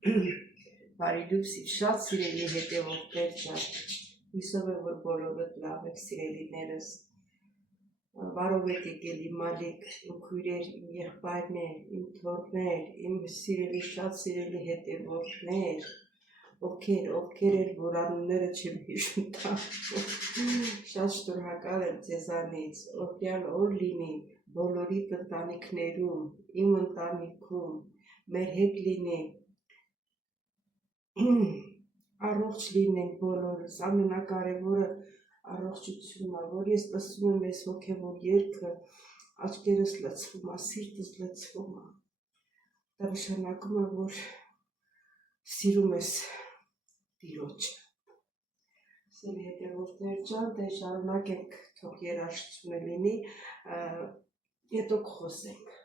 Բարի լույսի շատ սիրելի հետևորդներ ջան, հույսով եմ, որ բոլորդ լավ եք սիրելիներս, բարով եք եկել իմ մալիք, իմ քույրեր, իմ եղբայրներ, իմ թոռներ, իմ սիրելի շատ սիրելի հետևորդներ, ովքեր էր, որ անունները չեմ հիշում տա, շատ շնորհակալ եմ ձեզանից, օրհնյալ օր լինի բոլորիդ ընտանիքներում, իմ ընտանիքում, մեր հետ լինի, առողջ լինենք բոլորս, ամենակարևորը առողջությունն է, որ ես լսում եմ այս հոգևոր երգը, աչքերս լցվում է, սիրտս լցվում է, դա նշանակում է, որ սիրում ես Տիրոջը։ Սիրելի հետևորդներ ջան, դե շարունակենք, թող երաժշտությունը լինի, հետո կխոսենք։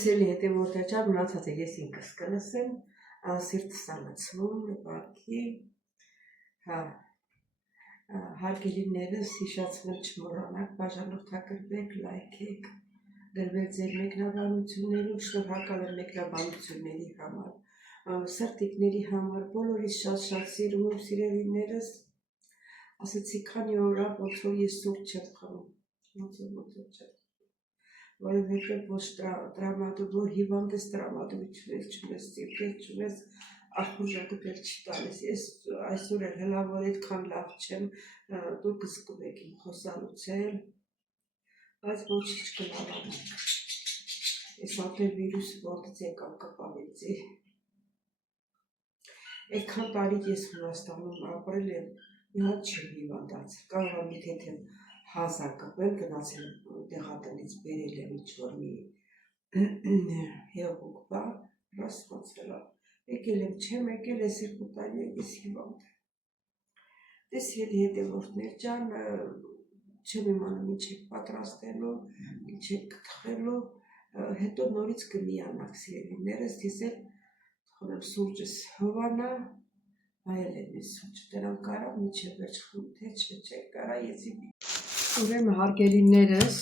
Սիրելի հետևորդներ ջան, մնացածը ես ինքս կլսեմ, սիրտս է լցվում, ուղղակի, հարգելիներս հիշացնել չմոռանաք, բաժանորդագրվեք, լայքեք, գրվեք ձեր մեկնաբանություններում, շնորհակալ եմ մեկնաբանությունների համար, սրտիկների համար, բոլորից շատ սիրում եմ սիրելիներս, ասեցի քանի օր է, ոնց որ ես սուրճ չեմ խմում, որովհետև ոչ տրամադրություն, հիվանդ ես տրամադրություն չունես, սիրտ չունես, ախորժակը դեռ չի տալիս, ես այսօր էլ հլավոր այդքան լավ չեմ, դուք զգում եք իմ խոսալուց, բայց ոչինչ կլավանանք, ես ապել վիրուսը որդից եկավ կպավեցի, այդքան տարիք ես Հունաստանում ապրել եմ, մի հատ չեմ հիվանդացել, կարող եմ եթե թե հազակվել, գնացել տեղատնից բերել եմ ինչ-որ մի հեղուկ բան, ռասմացել եմ, եկել եմ, չեմ եկել, ես 2 տարի ես հիվանդ եմ։ Դե սիրելի հետևորդներ ջան, չեմ իմանում ինչ եք պատրաստելու, ինչ եք թխելու, հետո նորից կմիանանք սիրելիներս, ես էլ թողնեմ սուրճս հովանա, հայել եմ ես սուրճը, դրան կարա միջև վերջ խմում, թե չէ, կարա եզի Ուրեմն հարգելիներս,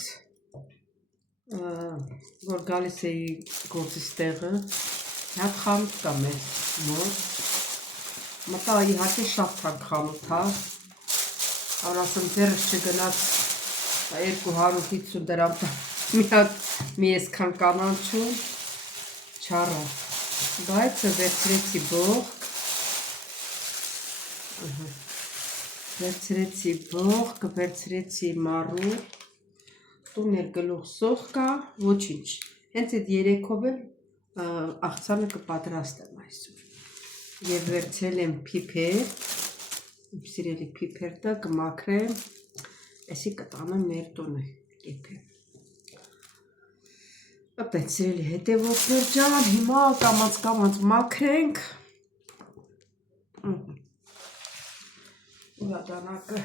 որ գալիս էի գործից տեղը, հատ խանութ կա մեր մոտ, մտա իհարկե շաբթան խանութ հա, ասեմ ձեռս չգնաց 250 դրամ մի այսքան կանանչում, չառա, բայց վերցրեցի բողոք, վերցրեցի մառու, տուն էլ գլուխ սող կա, ոչինչ, հենց այդ երեքով էլ աղցանը կպատրաստեմ այսօր, և վերցրել եմ պիպեր, իմ սիրելի պիպերտը կմաքրեմ, էսի կտանեմ մեր տունը կեփեմ, Ապետ սիրելի հետևորդներ ջան, հիմա կամաց մաքրենք ուրադանակը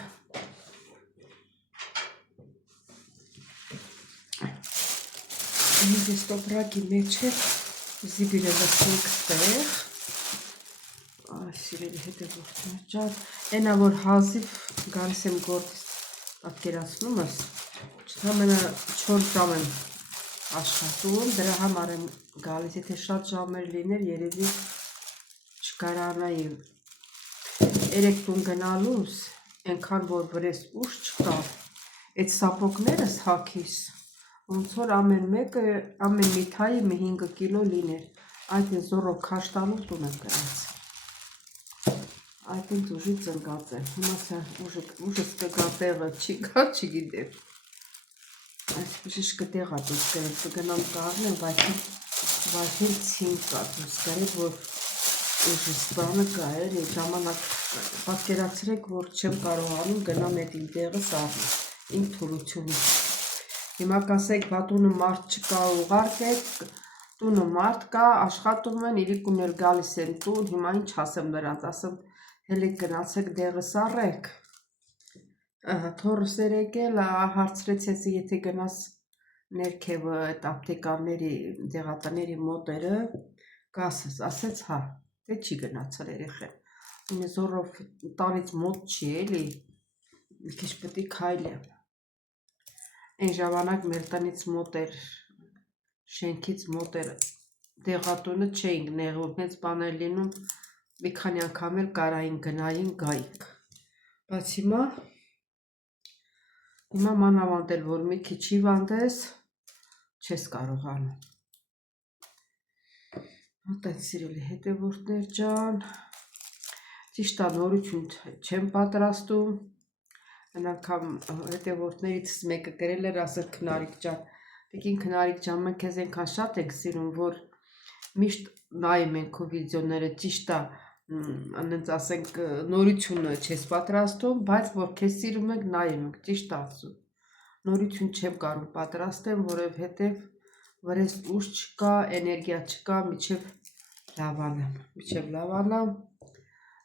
ինձ ստոպրակի մեջ է զիբիրը լսենք տեղ սիրելի հետևորդներ ջան, ենա որ հազիվ գալիս եմ գործից պատկերացնումս չթամենը 4 ժամ եմ աշխատում, դրա համար եմ գալիս, եթե շատ ժամեր լիներ, երևի չկարանայի 3 տուն գնալուս, ենքան որ վրես ուշ չկա, այդ սապոկներս հակիս, ոնց որ ամեն մի թայի մի 5 կիլո լիներ, այդ են զորով քաշ տալով տուն եմ գնաց, այդ ինձ ուժի ծնկած եմ, հիմա ուժս կգա տեղը չի գա, չգիտեմ, այս բժիշկը տեղա դուս գրել, կգնամ կաղնեմ, բայց ցին կա դուս գրել, որ ուժս բանը կա էր, ժամանակ պատկերացրեք, որ չեմ կարողանում գնամ այդ իմ տեղը սարնեմ, իմ թուլությունից, հիմա կասեք, բա տունը մարդ չկա ուղարկեք, տունը մարդ կա, աշխատում են, իրիկուն էլ գալիս են տուն, հիմա ինչ ասեմ նրանց, ասեմ, հելիք գնացեք դեղը սարեք, թորս էր եկել, հարցրեց եթե գնաս ներքևը այդ ապտեկանների դեղատների մոտերը, կասես, ասեց հա, դե չի գնացել երեխեն, ինը զորով տանից մոտ չի էլի, մի քիչ պետք է քայլեմ, այն ժամանակ մեր տնից մոտ էր, շենքից մոտ էր դեղատունը չէինք նեղում, հենց բաներ լինում, մի քանի անգամ էլ կարային գնային գայինք, բայց հիմա մանավանդ էլ որ մի քիչ հիվանդ չես կարողանում, հատայդ սիրելի հետևորդներ ջան, ճիշտ է նորություն չեմ պատրաստում, այն անգամ հետևորդներիցս մեկը գրել էր, ասել քնարիկ ջան, տիկին քնարիկ ջան, մենք քեզ այնքան շատ ենք սիրում, որ միշտ նայում ենք քո վիդեոները, ճիշտ է, անենց ասենք նորությունը չես պատրաստում, բայց որ քեզ սիրում ենք նայում ենք, ճիշտ ասում, նորություն չեմ կարող պատրաստեմ, որովհետև վրես ուժ չկա, էներգիա չկա, միջև լավանամ,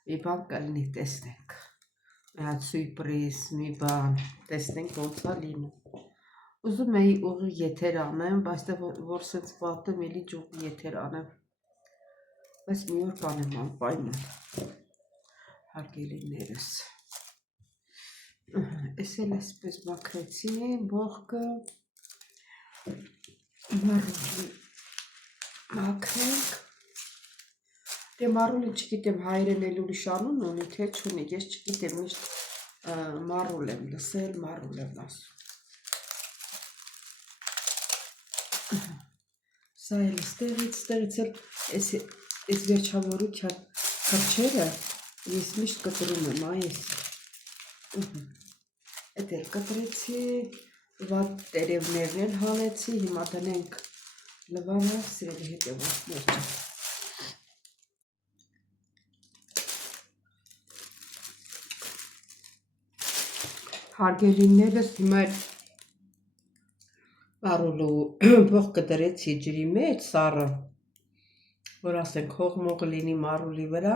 մի բան կլինի, տեսնենք, սույպրիզ, մի բան, տեսնենք ոնց է լինում, ուզում էի ուղի եթեր անեմ, բայց որ սենց պատեմ էլի ճուղի եթեր անեմ, բայց մի օր կանեմ անպայման, հարգելիներս, ես էլ այսպես մաքրեցի, բողկը, մաքրենք, դե մարուլին չգիտեմ հայրեն էլ ուրիշ անուն ունի, թե չունի, ես չգիտեմ, միշտ մարուլ եմ լսել, մարուլ եմ ասում, սա էլ ստեղից էլ, ես վերջավորության խրչերը, ես միշտ կտրում եմ, այս, էդ էլ կտրեցի, վատ տերևներն էլ հանեցի, հիմա դնենք լվանը, սիրելի հետևորդներ ջան, հարգելիներս հիմա մարուլու բողկը դրեցի ջրի մեջ, սառը, որ ասենք հողմող լինի մարուլի վրա,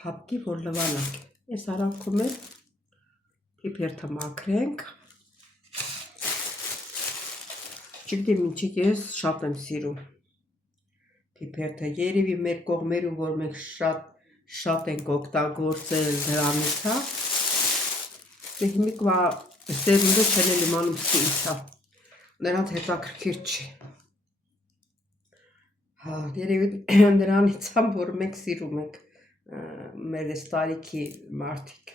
փափկի, որ լվանանք, ես արանքում եմ, պիպերթը մաքրենք, չգիտեմ ինչի ես շատ եմ սիրում, պիպերթը, երևի մեր կողմերում, որ մենք շատ ենք օգտագործել դրանից, հա, հիմիկվա սերունդը չեն էլ իմանում սինցա, նրանց հետաքրքիր չի, երևի նրանից եմ, որ մենք սիրում ենք մեր ես տարիքի մարդիկ,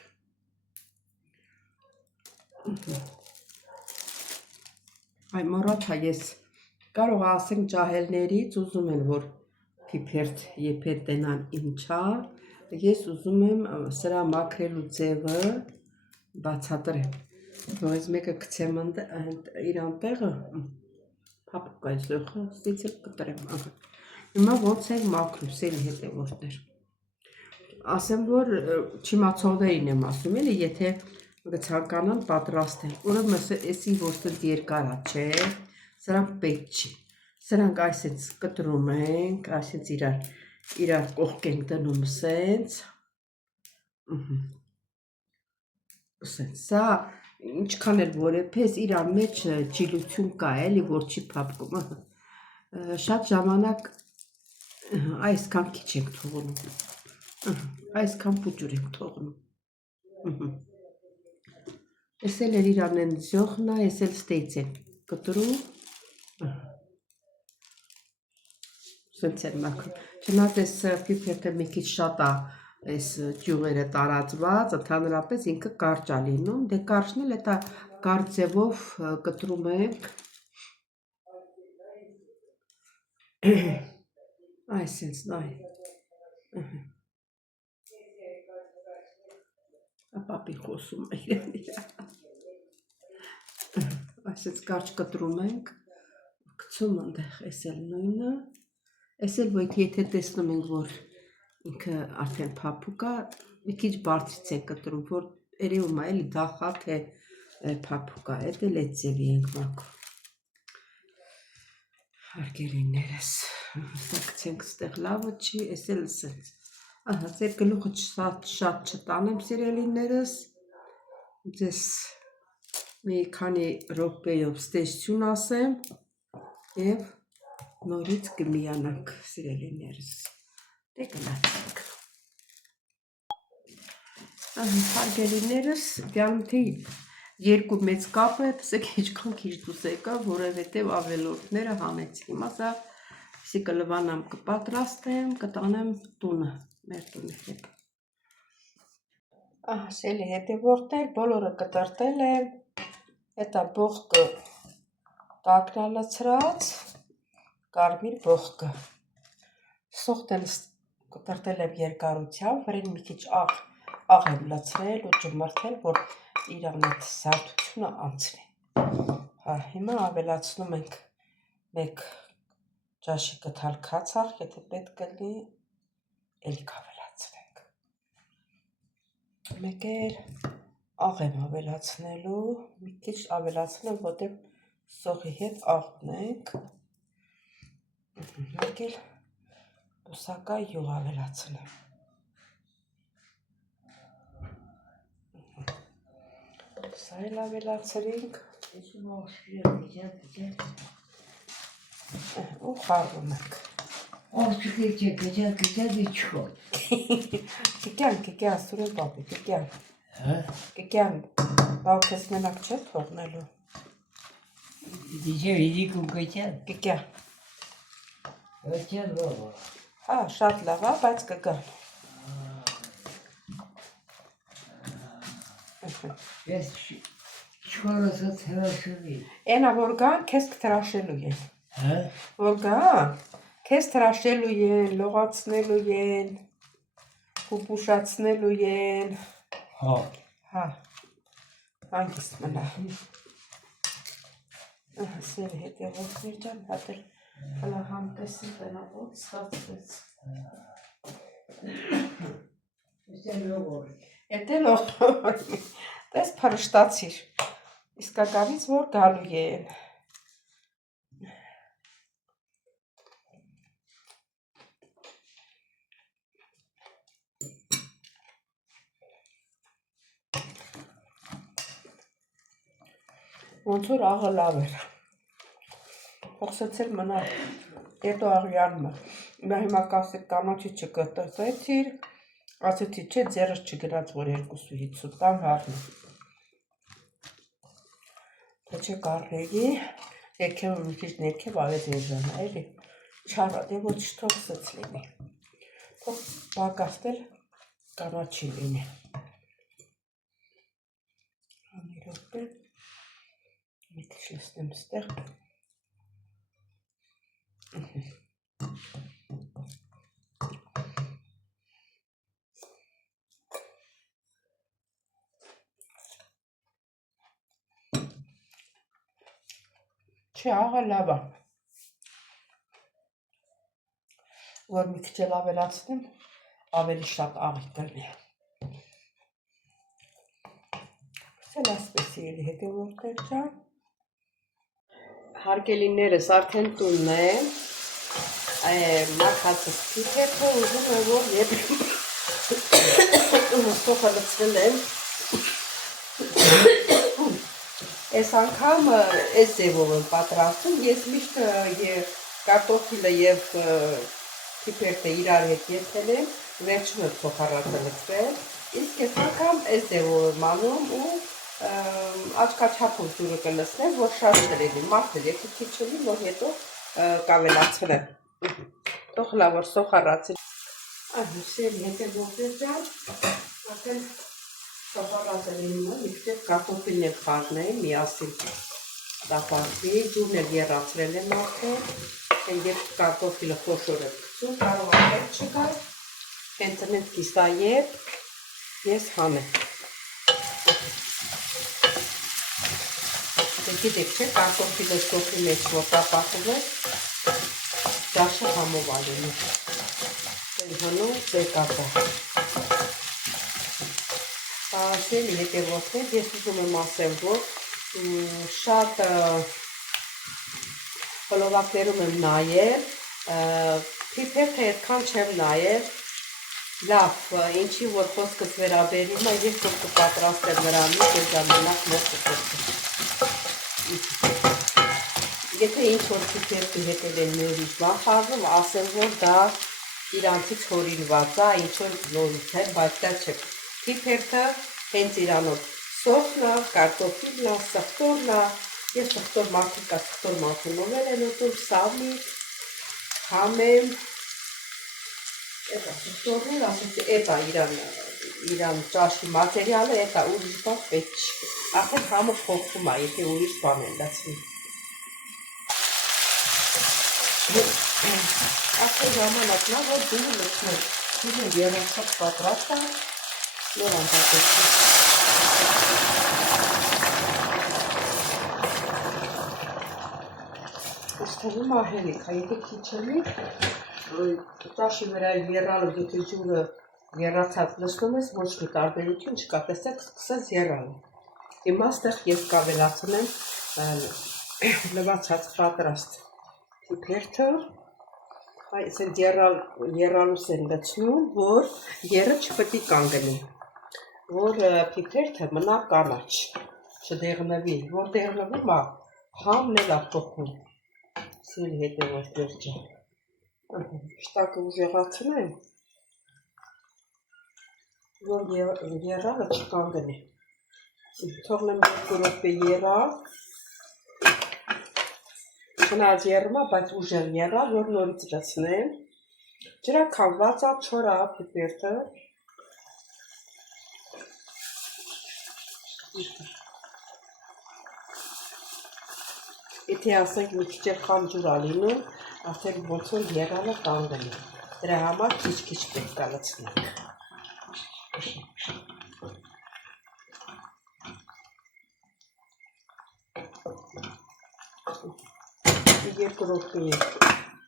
այ մորացա ես կարող ասենք ջահելներից ուզում են, որ պիպերթ եփետ տենան ինչա, ես ուզում եմ սրա մաքրելու ձևը բացատրեմ, այս մեկը գցեմ իրան տեղը, փափուկ այսօր, ստից էլ կտրեմ, հիմա ոնց ենք մաքրում, սիրելի հետևորդներ, ասեմ, որ չիմացողներին եմ ասում, էլի, եթե ցանկանան պատրաստել, ուրեմն էսի որ սենց երկար է, չէ, Սրանք պետք չի։ Սրանք այսպես կտրում ենք, այսպես իրար կողք ենք դնում սենց։ Սա ինչքան էլ որ է պես իրար մեջ ջիլություն կա էլի, որ չի փափկում։ Շատ ժամանակ այսքան քիչ ենք թողնում։ Այսքան փուջուր ենք թողնում։ Ես էլ իրան են զյոխնա, ես էլ ստեյց եմ կտրում։ Սենց եմ մաքրում։ Չնայած այս պիպետը մի քիչ շատ է այս ջուղերը տարածված, ընդհանրապես ինքը կարճ է լինում, դե կարճն էլ էտա կարճ ձևով կտրում ենք։ Այսպես նայ։ Պապի խոսում է իրեն։ Այսպես կարճ կտրում ենք, գցում այնտեղ էս էլ նույնը։ Էս էլ ոյք եթե տեսնում ենք, որ ինքը արդեն փափուկ է, մի քիչ բարձրից ենք կտրում, որ երևում է էլի դախա թե փափուկ է, էդ էլ էդ ձևի ենք մաքրում։ Հարգելիներս, սա գցենք ստեղ լավը չի, էս էլ սենց։ Ահա, ձեր գլուխը շատ չտանեմ, սիրելիներս, ձեզ մի քանի րոպեով ստեյցություն ասեմ և նորից կմիանանք, սիրելիներս, դե գնացինք։ Հարգելիներս, դյանում թե երկու մեծ կապ է, տեսեք ինչքան քիչ դուս եկա, որովհետև ավելորդները հանեցի։ Հիմա սա սի կլվանամ կպատրաստեմ, կտանեմ տունը, մեր տունի հետ։ Սելի հետևորդներ, բոլորը կտրտել եմ, հետա բողկը տակնալցրած, կարմիր բողկը։ Սոխտել կտրտել եմ երկարությամբ, վրեն մի քիչ աղ եմ լցրել ու ջմրթել, որ իրան այդ զարդությունը անցնի։ Հիմա ավելացնում ենք մեկ ճաշի կթալ քացախ, եթե պետք կլինի, էլի կավելացնենք։ Մեկ էլ աղ եմ ավելացնելու, մի քիչ ավելացնեմ, որտեղ սոխի հետ աղ ունենք։ Մեկ էլ բուսակա յուղ ավելացնեմ։ Սա էլ ավելացրինք։ Ու խառնում ենք։ Կկյան, Սուրեն պապի, կկյան։ Կկյան, բավ կես մենակ չէ թողնելու։ Կկյան։ Հա, շատ լավ է, բայց կգան։ Ես չորսը թրաշելի։ Ենա որ գան, կեզ կտրաշելու են։ Հա? Որ գան, կեզ տրաշելու են, լողացնելու են, պուպուշացնելու են։ Հա։ Հա, հանգիստ մնա։ Սերի հետևորդներ ջան, հատել հլա համտեսին տնապոտ ստացվեց։ Էդ էլ ողոր, տես պրշտացիր, իսկականից որ գալու են։ Ոնց որ աղը լավ էր։ Փոխսեցել մնա հետո աղյանը։ Հիմա կասեք կանաչի չկտրտեցիր, ասեցի չէ ձեռս չգնաց, որ 250 տան հարնում։ Թե չէ կարների, ներքևը մի քիչ ներքև ավեց եզանա, էլի։ Չարա, դե ոչ թողսեց լինի։ Թող բակաստել կանաչի լինի։ Մի րոպե։ Մի քիչ լցնեմ ստեղ։ Չէ, աղը լավ է։ Որ մի քիչ էլ ավելացնեմ, ավելի շատ աղի կլինի։ Սել ասպեսի էլի հետևորդներ ջան։ Հարգելիներս արդեն տունն է, մաքացս փիփերթը ուզում եմ, որ երբ սոխը լցրել եմ, այս անգամ այս ձևով եմ պատրաստում, ես միշտ կարտոֆիլը և փիփերթը իրար հետ եթել եմ, վերջում եմ սոխառատը լցրել, իսկ այս անգամ այս ձևով եմ անում ու աչքաչափով ջուրը կլցնեմ, որ շատ տրելի, մարդել, եթե քիչ չլի, որ հետո կավելացրեմ։ Թող լավ որ սոխառացել։ Սերի հետևորդներ ջան, արդեն սոխառացել եմ, միշտ կարտոֆիլն եմ խառնել, միասին տապակվի, ջուրն էլ եռացրել եմ արդեն, երբ կարտոֆիլը խոշոր է գցում, կարող է չկա, հենց տնից կիսայեպ ես հանեմ։ Գիտեք չէ, կարտոֆիլը սոխի մեջ որ տապակում է, ճաշը համով ալում է։ Հնում ծեկապը։ Սերի հետևորդներ, ես ուզում եմ ասել, որ շատ բլովակներում եմ նայել, փիփերթը այդքան չեմ նայել, լավ, ինչի որ խոսքս վերաբերում է, ես որ կպատրաստեմ նրանից, ես ժամանակ մոտ կխոսքեմ։ Եթե ինչ-որ փիփերթի հետել են նորից բախարվում, ասեմ, որ դա իրանցից հորինված է, ինչ-որ նորից է, բայց դա չէ։ Փիփերթը հենց իրանով սոխն է, կարտոֆիլն է, սխտորն է, ես սխտոր մարդիկ կա սխտոր մաքրումներ են ուտում, սավնիկ, համեմ, սխտորներ, ասեցի, էտա իրան ճաշի մատերիալը, էտա ուրիշ բան պետք չի։ Արդեն համը փոխվում է, եթե ուրիշ բան են լացնում։ Արդեն ժամանակն է, որ ջուրը լցնեմ։ Ջուրը եռացած պատրաստ է, նոր անտակեցի։ Ես թվում է հերիք, եթե քիչ լի, ճաշի վրա եռալը, եթե ջուրը եռացած լցնում ես, ոչ մի տարբերություն չկա, տեսեք, սկսեց եռալը։ Հիմա ստեղ ես կավելացնեմ լվացած պատրաստ փիփերթը, այսինքն եռալուց են լցնում, որ եռը չպետք է կանգնի, որ փիփերթը մնա կանաչ, չդեղնվի, որ դեղնվում է, համն էլ է փոխում։ Սերի հետևորդներ ջան, շտակը ուժեղացնեմ, որ եռալը չկանգնի։ Թողնեմ 2 րոպե եռալ, չնայած եռում է, բայց ուժեղ եռալ, որ նորից լցնեմ, ջրաքանված է, չոր է փիփերթը, եթե ասենք մի քիչ խամ ջուր է լինում, արդեն ոնց որ եռալը կանգնի, դրա համար քիչ-քիչ պետք է լցնենք։ Երկու րոպե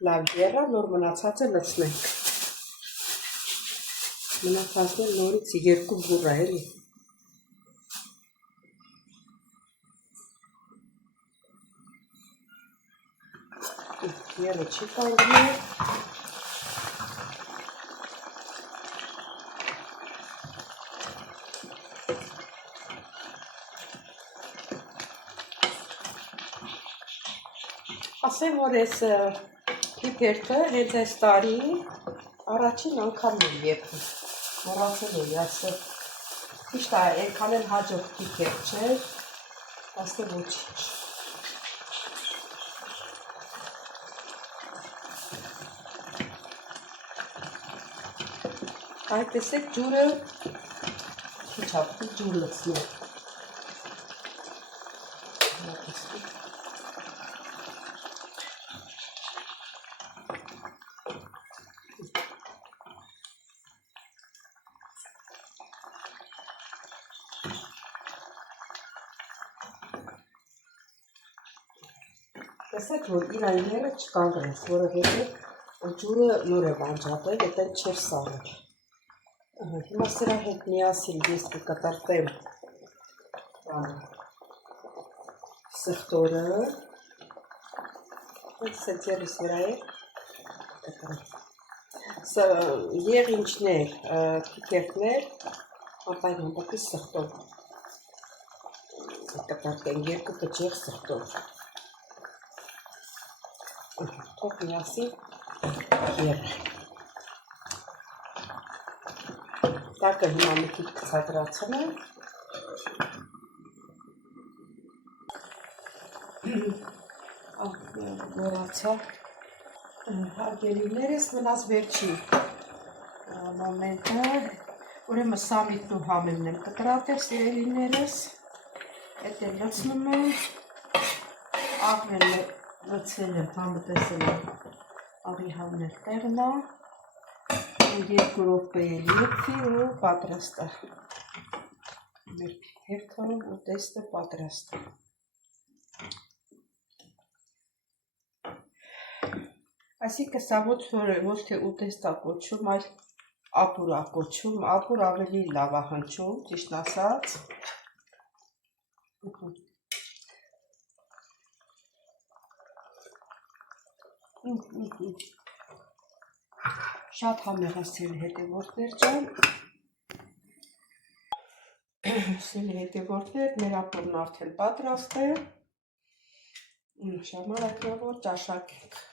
լավ եռա, նոր մնացածը լցնենք։ Մնացածն էլ նորից 2 բուռ է, էլի։ Եռը չի կանգնի։ Ասեմ, որ այս փիփերթը հենց այս տարի առաջին անգամն եմ եփում, մոռացել էի ասել, ճիշտ է, այնքան էլ հաջող փիփերթ չէր, ասեմ ոչինչ։ Այդ տեսեք ջուրը քիչ է, ջուր լցնեմ։ Տեսեք, որ իրան եռը չկանգնես, որովհետև ջուրը նոր է անջատել, այդտեղ չէր սառել։ Հիմա սրա հետ միասին ես կկտրտեմ սխտորը, սենտերս վրա է։ Սա եղինջներ, պիպերներ, ապայնապակի սխտով։ Կտարկեն երկու կճեղ սխտով։ Թող միասին եղը։ Տակը հիմա մի քիչ կցածրացել եմ։ Մոռացա հարգելիներս մնաց վերջին մոմենտը, ուրեմն սամիտն ու համեմն եմ կտրատել սիրելիներս, հետ էլ լցնում եմ, աղն էլ լցել եմ, համը տեսել եմ, աղի համն էլ տեղնա, 2 րոպե էլ եփի ու պատրաստ է, մեր հերթով ու տեստը պատրաստ է։ Այսինքն սա ոչ թե ուտեստա կոչում, այլ ապուրա կոչում, ապուր ավելի լավ է հնչում, ճիշտ ասած։ Շատ համեղ է սիրելի հետևորդներ ջան։ Սիրելի հետևորդներ, մեր ապուրն արդեն պատրաստ է։ Ժամանակավոր ճաշակենք։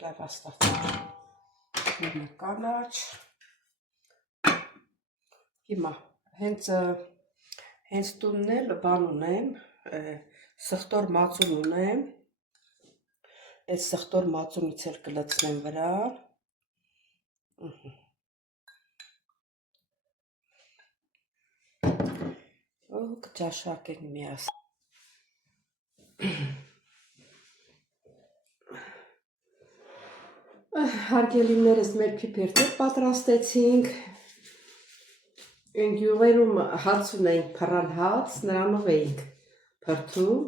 Լավ աստացել կանաչ։ Հիմա հենց տունն էլ բան ունեմ, սխտոր մածուն ունեմ, այդ սխտոր մածունից էլ կլցնեմ վրա։ Ու կճաշակենք միասին։ Հարգելիներս մեր փիփերներ պատրաստեցինք, գյուղերում հաց ունեինք, փռան հաց, նրանով էինք փրթում,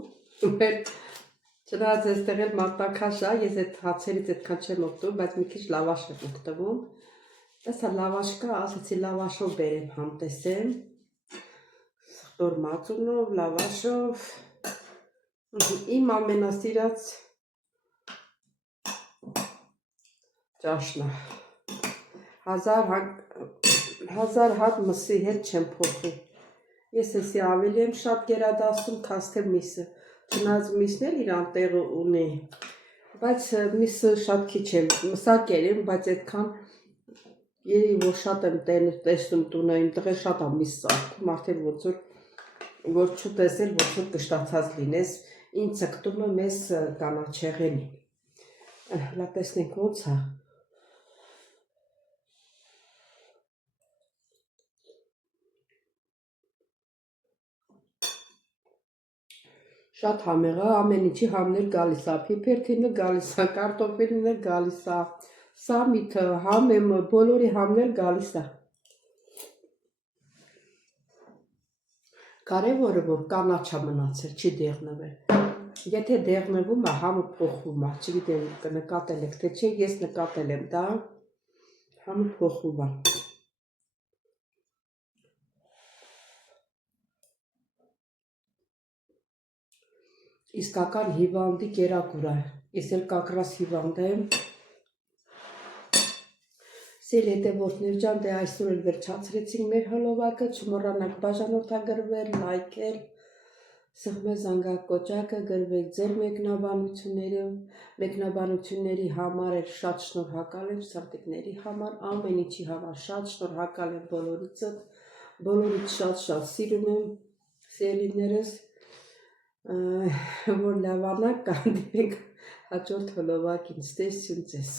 չնայած այստեղ էլ մարտաքաշ է, ես այդ հացերից այդքան չեմ օգտվում, բայց մի քիչ լավաշ եմ օգտվում, տեսա լավաշ կա, ասեցի լավաշով բերեմ համտեսեմ, սխտոր մածունով, լավաշով, իմ ամենասիրած ճաշն է, 1000 հատ մսի հետ չեմ փոխում, ես էսի ավելի եմ շատ գերադասում, քան թե միսը, չնայած միսն էլ իրան տեղը ունի, բայց միսը շատ քիչ եմ, մսակեր եմ, բայց այդքան երևի որ շատ եմ տեսնում տունը, իմ տղեր շատ է միս սարքում, արդեն որ չտեսել, որ ցույց կշտացած լինես, ինձ ցկտում է մեզ կանաչեղենին, լա տեսնենք ոնց է, շատ համեղ է, ամեն ինչի համն էլ գալիս է, փիփերթինը գալիս է, կարտոֆիլն էլ գալիս է, սամիթը, համեմը, բոլորի համն էլ գալիս է։ Կարևորը որ կանաչ է մնացել, չի դեղնվել։ Եթե դեղնվում է, համը փոխվում է, չգիտեմ նկատել եք թե չէ, ես նկատել եմ դա, համը փոխվում է։ Իսկական հիվանդի կերակուր է, ես էլ կակրաս հիվանդ եմ, սիրելի հետևորդներ ջան, դե այսօր էլ վերջացրեցինք մեր հոլովակը, չմոռանաք բաժանորդագրվել, լայքել, սեղմել զանգակոճակը, գրվեք ձեր մեկնաբանությունների համար էլ շատ շնորհակալ եմ, սրտիկների համար, ամեն ինչի համար շատ շնորհակալ եմ բոլորից շատ սիրում եմ, սիրելիներս, որ լավանաք կհանդիպենք հաջորդ հոլովակին, ստեսյուն ձեզ։